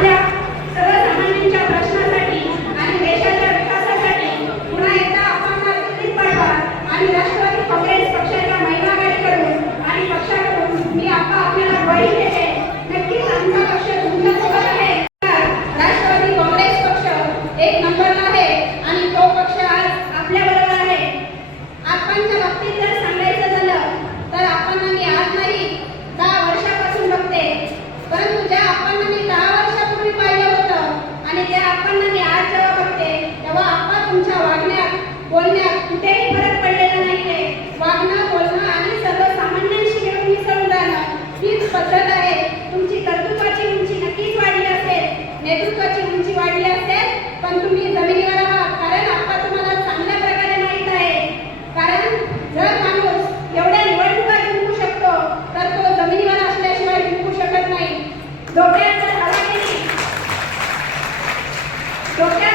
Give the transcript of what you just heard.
Yeah. ఆజ్ఞ బట్టే అమ్మ తుమ్ ఆజ్ఞ బొన్న కుటే ¡Gracias!